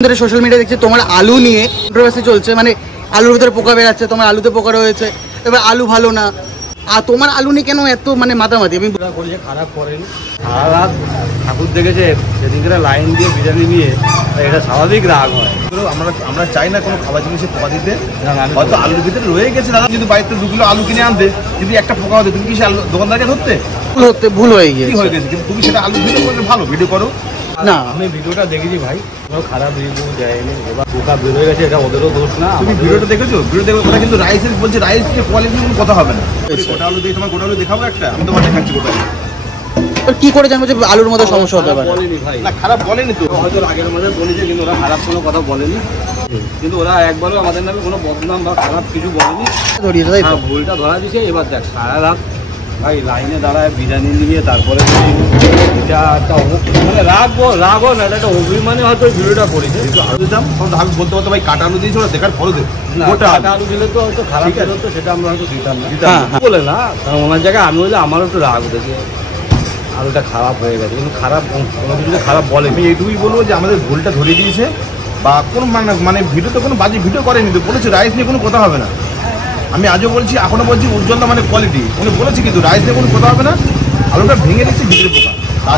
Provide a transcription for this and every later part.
Social media দেখছি তোমার আলু নিয়ে কন্ট্রোভার্সি চলছে, মানে আলুর ভিতরে পোকা বেরাচ্ছে, তোমার আলুতে পোকা রয়েছে, এবার আলু ভালো না, আর তোমার আলু নিয়ে কেন এত মানে মাতামাতি? আমি খারাপ করেনি, সারা রাত ঠাকুর দেখেছে সেদিনকে লাইন দিয়ে বিরিয়ানি নিয়ে, এটা স্বাভাবিক রাগ হয়। আমরা চাই না কোনো খাবার জিনিসে পোকা দিতে, হয়তো আলুর ভিতরে রয়ে গেছে, দাদা যদি বাড়িতে 2 কিলো আলু কিনে আনতে, যদি একটা পোকা হতো তুমি কি সে দোকানদারকে ধরতে? ভুল হয়ে গিয়েছে, কিন্তু তুমি সেটা আলু ভিডিও করলে ভালো ভিডিও করো না। আমি ভিডিওটা দেখেছি ভাই, কোনো খারাপ রিভিউ দেয়নি, এবার পোকা বেরোয় গেছে, এটা ওদেরও দোষ না। তুমি ভিডিওটা দেখেছো? ভিডিও দেখো, ওটা কিন্তু রাইসের বলছে, রাইস নিয়ে কোয়ালিটি কোনো কথা হবে না। গোটা আলু দিয়ে তোমার গোটা আলু দেখাবো একটা, আমি তোমার দেখাচ্ছি গোটা আলু। কি করে জানবো যে আলুর মধ্যে সমস্যা হতে পারে? বলেনি ভাই, না খারাপ বলেনি তো, হয়তো আগের মধ্যে বলেছে, কিন্তু ওরা খারাপ কোনো কথা বলেনি, কিন্তু ওরা একবারও আমাদের নামে কোনো বদনাম বা খারাপ কিছু বলেনি। হ্যাঁ, ভুলটা ধরা দিছে। এবার দেখ সারা রাত ভাই লাইনে দাঁড়ায় বিরিয়ানি নিয়ে, তারপরে এটা একটা মানে রাগও না, একটা অভিমানে হয়তো ভিডিওটা করেছে। কিন্তু আলু দিতাম তখন আমি বলতে পারতো ভাই কাটা আলু দিয়েছি, ওরা দেখার ফলো দেবে, কাটা আলু দিলে তো হয়তো খারাপ হতো, সেটা আমরা হয়তো দিতাম না, বলে না। কারণ ওনার জায়গায় আমি হলে আমারও একটু রাগ উঠেছে, আলুটা খারাপ হয়ে গেছে, কিন্তু খারাপ কোনো কিছু খারাপ বলে। আমি এইটুকুই বলবো যে আমাদের ভুলটা ধরে দিয়েছে, বা কোনো মানে ভিডিওতে কোনো বাজে ভিডিও করেনি তো, বলেছে রাইস নিয়ে কোনো কথা হবে না। আমি আজও বলছি, এখনো বলছি, উজ্জ্বলতা মানে কোয়ালিটি উনি বলেছি, কিন্তু রাইস নিয়ে কোনো কথা হবে না। আলুটা ভেঙে দিচ্ছে ভিতরে পোকা,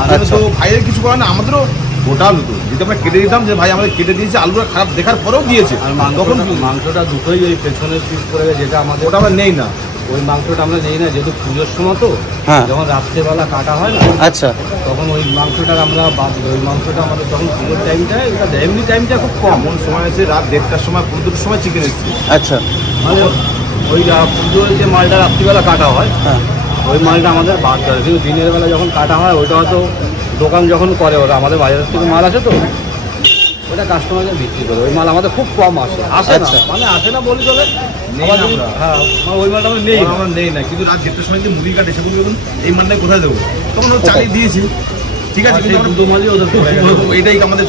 তার জন্য তো ভাইয়ের কিছু করে না, আমাদেরও গোটা আলু তো যদি আমরা কেটে দিতাম, যে ভাই আমাদের কেটে দিয়েছে, আলুটা খারাপ দেখার পরেও দিয়েছে। আর তখন মাংসটা দুটোই ওই পেছনের পিস করে গেছে, যেটা আমাদের ওটা আমরা নেই না, ওই মাংসটা আমরা নেই না, যেহেতু পুজোর সময় তো যখন রাত্রেবেলা কাটা হয় না, আচ্ছা, তখন ওই মাংসটা আমরা বাদ দিই। ওই মাংসটা আমাদের তখন পুজোর টাইমটায়, এমনি টাইমটা খুব কম, এমন সময় আছে রাত 1:30টার সময় 2:00 সময় চিকেন এসেছে। আচ্ছা, মানে ওই পুজোর যে মালটা রাত্রিবেলা কাটা হয়, ওই মালটা আমাদের বাদ দেয়, কিন্তু দিনের বেলা যখন কাটা হয় ওইটা হয়তো দোকান যখন করে, ওরা আমাদের বাজার থেকে মাল আসে তো, ওটা কাস্টমারকে বিক্রি করে, ওই মাল আমাদের খুব কম আসে না, মানে আসে না বলি চলে। হ্যাঁ, ওই মালটা আমরা নেই না, কিন্তু রাত 1:30টার সময় যে মুড়ি কাটে, সেগুলো বলুন এই মালটাই কোথায় দেবো, তখন ওরা চালিয়ে দিয়েছি, ঠিক আছে, এইটাই আমাদের।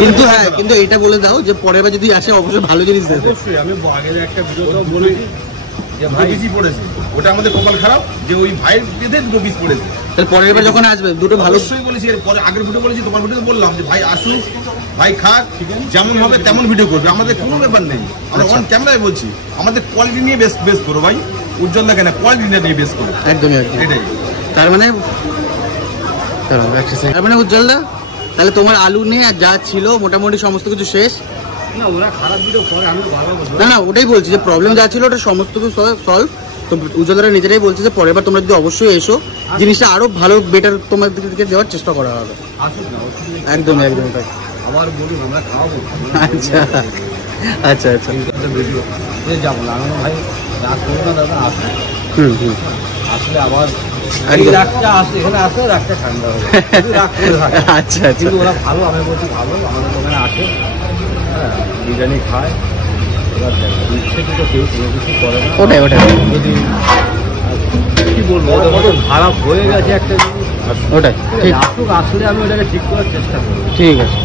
কিন্তু হ্যাঁ, কিন্তু এইটা বলে দাও যে পরের বার যদি আসে অবশ্যই ভালো জিনিস দেবে। অবশ্যই, আমি আগের একটা ভিডিওতেও বলেছি যে ভাই বেশি পড়েছে, ওটা আমাদের কপাল খারাপ যে ওই ভাইয়ের পেতে 2 পিস পড়েছে। তাহলে পরের বার যখন আসবে দুটো ভালো, অবশ্যই বলেছি, পরে আগের ভিডিও বলেছি, তোমার ভিডিওতে বললাম যে ভাই আসুক, ভাই খাক, যেমন হবে তেমন ভিডিও করবে, আমাদের কোনো ব্যাপার নেই, আমরা অন ক্যামেরায় বলছি, আমাদের কোয়ালিটি নিয়ে বেস করো ভাই, উজ্জ্বল দেখে না, কোয়ালিটি নিয়ে বেস করো, একদমই এটাই। তার মানে উজ্জ্বল দা, তাহলে তোমার আলু নিয়ে যা ছিল মোটামুটি সমস্ত কিছু শেষ না? ওরা খারাপ ভিডিও করে, আমি ভালো বলবো না, ওটাই বলছি যে প্রবলেম যা ছিল ওটা সমস্ত কিছু সলভ। তো উজ্জ্বলরা নিজেরাই বলছে যে পরের বার তোমরা যদি অবশ্যই এসো, জিনিসটা আরো ভালো বেটার তোমাদেরকে দেওয়ার চেষ্টা করা হবে। একদম তাই, আবার বলুন আমরা খাওয়াবো। আচ্ছা আচ্ছা আচ্ছা, ভিডিও যাবো না ভাই, রাগ করবো না দাদা, আসলে আসলে আবার রাগটা আসলে এখানে আসলে রাগটা ঠান্ডা হবে, রাগ করে থাকে। আচ্ছা আচ্ছা, কিন্তু ওরা ভালো, আমি বলছি ভালো, আমাদের দোকানে আসে, হ্যাঁ বিরিয়ানি খায়, এবার ইচ্ছে তো কেউ কোনো কিছু করে না। ওটাই যদি কি বলবো, ওদের মতো খারাপ হয়ে গেছে একটা জিনিস, ওটাই ঠিক, আসুক, আসলে আমি ওটাকে ঠিক করার চেষ্টা করবো। ঠিক আছে।